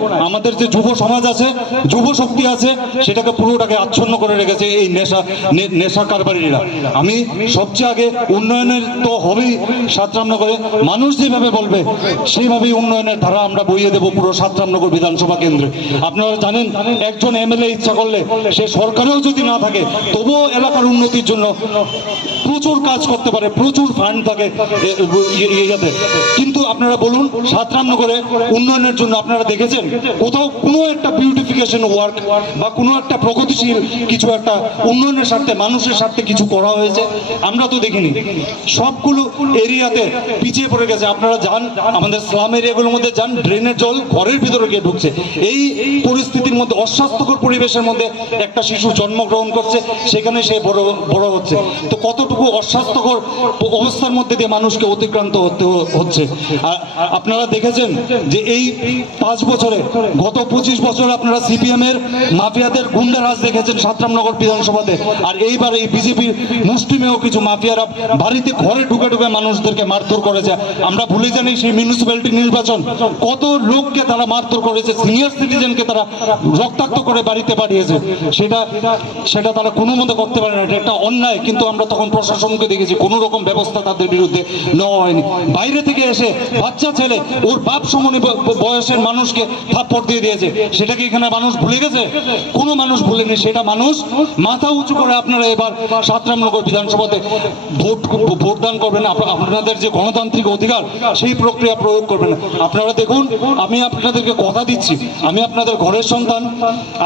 কোনায় আমাদের যে যুব সমাজ আছে, যুব শক্তি আছে, সেটাকে পুরোটাকে আচ্ছন্ন করে রেখেছে এই নেশা কারবারিরা। আমি সবচেয়ে আগে উন্নয়নের তো হবেই রামনগরে, মানুষ যেভাবে বলবে সেইভাবেই উন্নয়নের ধারা আমরা বইয়ে দেবো পুরো রামনগর বিধানসভা কেন্দ্রে। আপনারা জানেন, একজন এমএলএ ইচ্ছা করলে সে সরকারেও যদি না থাকে তবুও এলাকার উন্নতির জন্য প্রচুর কাজ করতে পারে, প্রচুর ফান্ড থাকে ইয়াতে। কিন্তু আপনারা বলুন, রামনগরে উন্নয়নের জন্য আপনারা দেখেছেন কোথাও কোনো একটা বিউটিফিকেশন ওয়ার্ক বা কোনো একটা প্রগতিশীল কিছু একটা উন্নয়নের স্বার্থে, মানুষের স্বার্থে কিছু করা হয়েছে? আমরা তো দেখিনি। সবগুলো এরিয়াতে পিছিয়ে পড়ে গেছে। আপনারা যান আমাদের স্লাম এরিয়াগুলোর মধ্যে যান, ড্রেনের জল ঘরের ভিতরে গিয়ে ঢুকছে। এই পরিস্থিতির মধ্যে, অস্বাস্থ্যকর পরিবেশের মধ্যে একটা শিশু জন্মগ্রহণ করছে, সেখানে সে বড় হচ্ছে। তো কতটুকু অস্বাস্থ্যকর অবস্থার মধ্যে দিয়ে মানুষকে অতিক্রান্ত হতে হচ্ছে। আর আপনারা দেখেছেন যে এই 5 বছরে, গত 25 বছরে আপনারা সিপিএম এর মাফিয়াদের গুন্ডারাজ দেখেছেন রামনগর বিধানসভাতে। আর এইবার এই বিজেপির মুষ্টিমেয় কিছু মাফিয়ারা বাড়িতে ঘরে ঢুকে ঢুকে মানুষদেরকে মারধর করেছে। আমরা ভুলে জানি সেই মিউনিসিপ্যালিটি নির্বাচন কত লোককে তারা মারধর করেছে, সিনিয়র সিটিজেনকে তারা রক্তাক্ত করে বাড়িতে পাঠিয়েছে। সেটা তারা কোনো মতে করতে পারে না, এটা একটা অন্যায়। কিন্তু আমরা তখন প্রশাসনকে দেখেছি কোনো রকম ব্যবস্থা তাদের বিরুদ্ধে নেওয়া হয়নি। বাইরে থেকে এসে বাচ্চা ছেলে ওর বাপ সমানে বয়সের মানুষকে থাপ্পড় দিয়ে দিয়েছে। সেটাকে এখানে মানুষ ভুলে গেছে? কোনো মানুষ ভুলেনি। সেটা মানুষ মাথা উঁচু করে আপনারা এবার রামনগর বিধানসভাতে ভোটদান করবেন। আপনাদের যে গণতান্ত্রিক অধিকার, সেই প্রক্রিয়া প্রয়োগ করবেন। আপনারা দেখুন, আমি আপনাদেরকে কথা দিচ্ছি, আমি আপনাদের ঘরের সন্তান।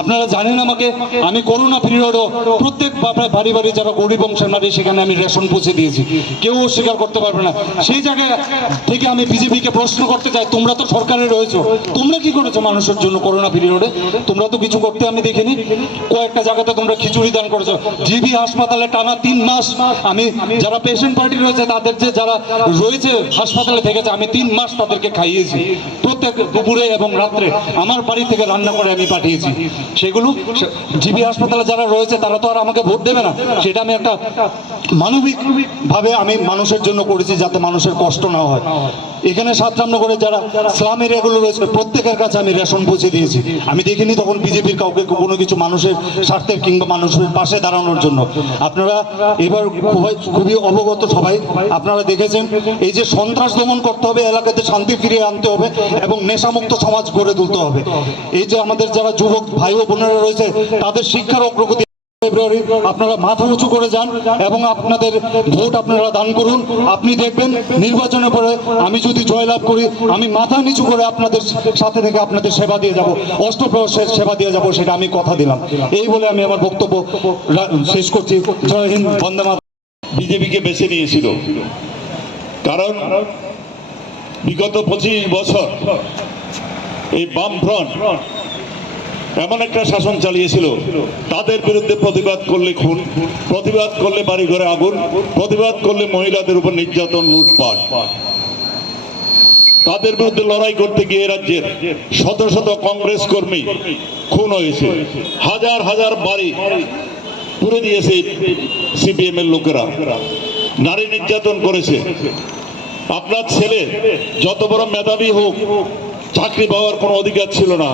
আপনারা জানেন আমাকে, আমি করোনা পিরিয়ডও প্রত্যেক বাড়ি বাড়ি যারা গরিব বংশের নারী, সেখানে আমি রেশন পৌঁছে দিয়েছি। কেউ অস্বীকার করতে পারবে না। সেই জায়গায় থেকে আমি বিজেপিকে প্রশ্ন করতে চাই, তোমরা তো সরকারে রয়েছো, তোমরা কি করেছো মানুষের জন্য করোনা পিরিয়ডে? তোমরা তো কিছু করতে আমি দেখিনি। কয়েকটা জায়গাতে তোমরা খিচুড়ি দান করেছো। জিবি হাসপাতালে টানা 3 মাস, আমি যারা পেশেন্ট পার্টি রয়েছে, তাদের যে যারা রয়েছে হাসপাতালে থেকেছে, আমি 3 মাস তাদেরকে খাইয়েছি। প্রত্যেক দুপুরে এবং রাত্রে আমার বাড়ি থেকে রান্না করে আমি পাঠিয়েছি। সেগুলো জিবি হাসপাতালে যারা রয়েছে তারা তো আর আমাকে ভোট দেবে না। সেটা আমি একটা মানবিকভাবে আমি মানুষের জন্য করেছি, যাতে মানুষের কষ্ট না হয়। এখানে রামনগরে যারা স্লাম এরিয়াগুলো রয়েছে, প্রত্যেকের কাছে আমি রেশন পৌঁছে দিয়েছি। আমি দেখিনি তখন বিজেপির কাউকে কোনো কিছু মানুষের স্বার্থের কিংবা মানুষের পাশে দাঁড়ানোর জন্য। আপনারা এবার খুবই অবগত সবাই। আপনারা দেখেছেন, এই যে সন্ত্রাস দমন করতে হবে, এলাকাতে শান্তি ফিরিয়ে আনতে হবে এবং নেশামুক্ত সমাজ গড়ে তুলতে হবে। এই যে আমাদের যারা যুবক ভাই ও বোনেরা রয়েছে, তাদের শিক্ষার অগ্রগতি ফেব্রুয়ারি আপনারা মাথা উঁচু করে যান এবং আপনাদের ভোট আপনারা দান করুন। আপনি দেখবেন নির্বাচনের পরে আমি যদি জয়লাভ করি, আমি মাথা নিচু করে আপনাদের সাথে থেকে আপনাদের সেবা দিয়ে যাব, অষ্টপ্রহরের সেবা দিয়ে যাব, সেটা আমি কথা দিলাম। এই বলে আমি আমার বক্তব্য শেষ করছি। জয় হিন্দ, বন্দে মাতরম। বিজেপিকে বেছে নিয়েছিল কারণ বিগত 25 বছর এই বামফ্রন্ট এমন একটা শাসন চালিয়েছিল, তাদের বিরুদ্ধে প্রতিবাদ করলে খুন, প্রতিবাদ করলে বাড়ি ঘরে আগুন, প্রতিবাদ করলে মহিলাদের উপর নির্যাতন, লুটপাট। তাদের বিরুদ্ধে লড়াই করতে গিয়ে রাজ্যের শত শত কংগ্রেস কর্মী খুন হয়েছে, হাজার হাজার বাড়ি পুড়ে দিয়েছে সিপিএম এর লোকেরা, নারী নির্যাতন করেছে। আপনার ছেলে যত বড় মেধাবী হোক, চাকরি পাওয়ার কোনো অধিকার ছিল না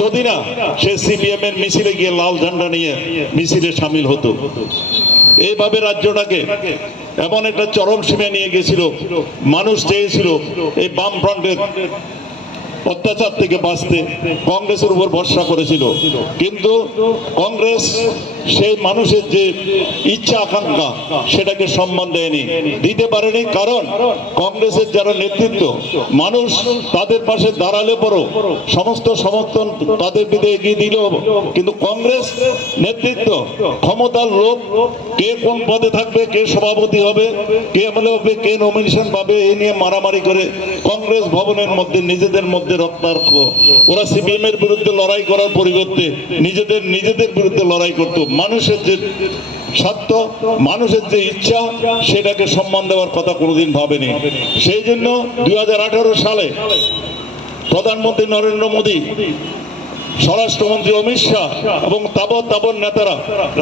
যদি না সে সিপিএম এর মিছিলে গিয়ে লাল ঝান্ডা নিয়ে মিছিলে সামিল হতো। এইভাবে রাজ্যটাকে এমন একটা চরম সীমা নিয়ে গেছিল। মানুষ চেয়েছিল এই বামফ্রন্টের অত্যাচার থেকে বাঁচতে, কংগ্রেসের উপর ভরসা করেছিল। কিন্তু কংগ্রেস সেই মানুষের যে ইচ্ছা আকাঙ্ক্ষা সেটাকে সম্মান দেয়নি, দিতে পারেনি। কারণ কংগ্রেসের যারা নেতৃত্ব, মানুষ তাদের পাশে দাঁড়ালে পরও সমস্ত সমর্থন তাদের দিকে এগিয়ে দিল। কিন্তু কংগ্রেস নেতৃত্ব ক্ষমতার লোভ, কে কোন পদে থাকবে, কে সভাপতি হবে, কে এমএলএ হবে, কে নমিনেশন পাবে, এই নিয়ে মারামারি করে কংগ্রেস ভবনের মধ্যে নিজেদের মধ্যে রক্তাক্ত। ওরা সিপিএম এর বিরুদ্ধে লড়াই করার পরিবর্তে নিজেদের বিরুদ্ধে লড়াই করত। মানুষের যে স্বার্থ, মানুষের যে ইচ্ছা, সেটাকে সম্মান দেওয়ার কথা কোনোদিন ভাবেনি। সেই জন্য 2018 সালে প্রধানমন্ত্রী নরেন্দ্র মোদী স্বরাষ্ট্রমন্ত্রী অমিত শাহ এবং তাবর নেতারা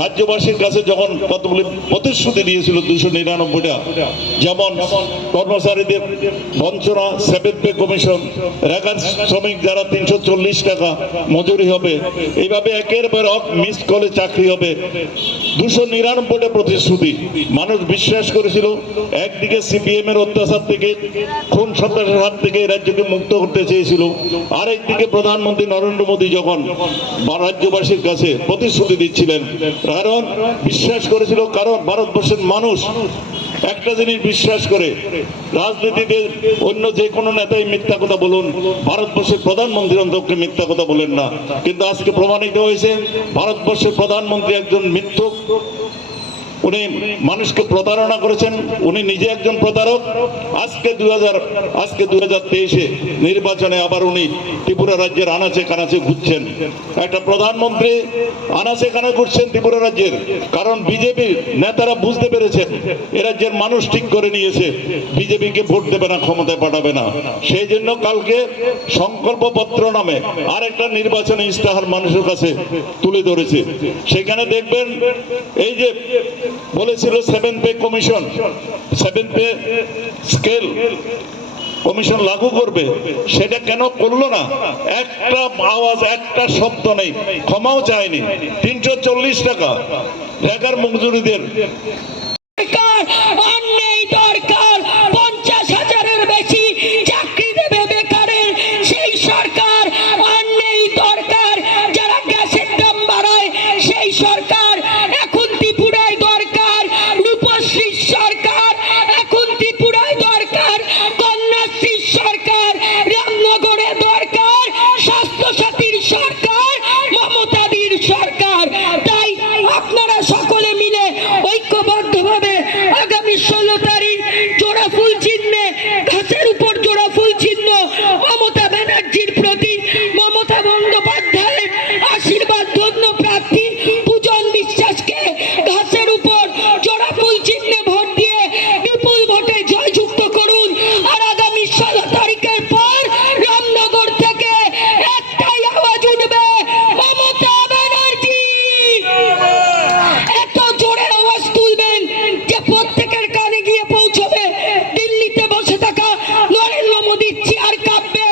রাজ্যবাসীর কাছে যখন কতগুলি প্রতিশ্রুতি দিয়েছিল 299টা, যেমন কর্মচারীদের বঞ্চনা, 7th পে কমিশন, রেগার শ্রমিক যারা 340 টাকা মজুরি হবে, এইভাবে একের পর এক মিস কলে চাকরি হবে, 299টা প্রতিশ্রুতি মানুষ বিশ্বাস করেছিল। একদিকে সিপিএম এর অত্যাচার থেকে, খুন সন্ত্রাসের হাত থেকে এই রাজ্যকে মুক্ত করতে চেয়েছিল, আরেকদিকে প্রধানমন্ত্রী নরেন্দ্র মোদী যখন রাজ্যবাসীর কাছে প্রতিশ্রুতি দিচ্ছিলেন, কারণ বিশ্বাস করেছিল, কারণ ভারতবর্ষের মানুষ একটা জিনিস বিশ্বাস করে, রাজনীতিতে অন্য যে কোনো নেতাই মিথ্যা কথা বলুন, ভারতবর্ষের প্রধানমন্ত্রী অন্তত মিথ্যা কথা বলেন না। কিন্তু আজকে প্রমাণিত হয়েছে ভারতবর্ষের প্রধানমন্ত্রী একজন মিথ্যুক, উনি মানুষকে প্রতারণা করেছেন, উনি নিজে একজন প্রতারক। আজকে 2023-এ নির্বাচনে আবার উনি ত্রিপুরা রাজ্যের আনাচে কানাচে ঘুরছেন। একটা প্রধানমন্ত্রী আনাচে কানা ঘুরছেন ত্রিপুরা রাজ্যের, কারণ বিজেপির নেতারা বুঝতে পেরেছেন এ রাজ্যের মানুষ ঠিক করে নিয়েছে বিজেপিকে ভোট দেবে না, ক্ষমতায় পাঠাবে না। সেই জন্য কালকে সংকল্পপত্র নামে আরেকটা নির্বাচনী ইস্তাহার মানুষের কাছে তুলে ধরেছে। সেখানে দেখবেন এই যে বলেছিল 7th pay commission, 7th pay scale commission লাগু করবে, সেটা কেন করলো না? একটা আওয়াজ, একটা শব্দ নেই, ক্ষমাও চায়নি। 340 টাকা রেগার মজুরিদের দরকার 50,000-এর বেশি চাকরি দেবে বেকারের সেই সরকার। আর নেই দরকার যারা গ্যাসের দাম বাড়ায় সেই সরকার। এখন ত্রিপুরায় দরকার রূপশ্রীর সরকার, এখন ত্রিপুরায় দরকার কন্যাশ্রীর সরকার, রামনগরে দরকার স্বাস্থ্যসাথীর সরকার, মমতাদির সরকার। তাই আপনারা সকলে মিলে ঐক্যবদ্ধভাবে আগামী 16 তারিখ জোড়া ফুল চিহ্নে, ঘাসের উপর জোড়া ফুল চিহ্ন, মমতা ব্যানার্জির প্রতি মমতা বন্দ্যোপাধ্যায়ের আশীর্বাদ ধন্য প্রার্থী পূজন বিশ্বাসকে ঘাসের উপর জোড়া ফুল চিহ্নে ভোট দিয়ে বিপুল ভোটে জয়যুক্ত করুন। আর আগামী 16 তারিখের পর রামনগর থেকে একটাই আওয়াজ উঠবে, মমতা ব্যানার্জি। এত জোরে আওয়াজ তুলবেন যে প্রত্যেকের কানে গিয়ে পৌঁছবে। দিল্লিতে বসে থাকা নরেন্দ্র মোদীর চেয়ার কাঁপবে,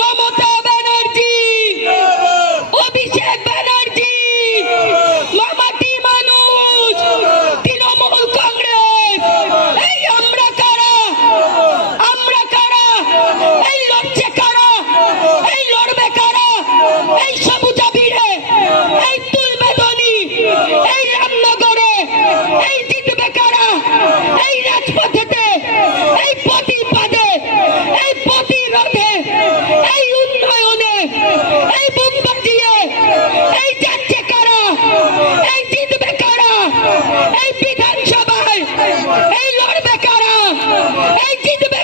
মমতা ব্যানার্জি, অভিষেক ব্যানার্জি, মামাটি মানুষ, তৃণমূল কংগ্রেস, এই আমরা কারা, আমরা কারা, এই লড়ছে কারা, এই লড়বে কারা, এই সবুজা বীরে, এই তুলবে ধ্বনি, এই রামনগরে, এই জিতবে কারা, এই রাজপথেতে, এই প্রতিবাদে, এই প্রতিরোধে, এই উন্নয়নে, এই বুম বাজিয়ে, এই যাচ্ছে কারা, এই জিতবে কারা, এই বিধানসভায়, এই লড়বে কারা, এই জিতবে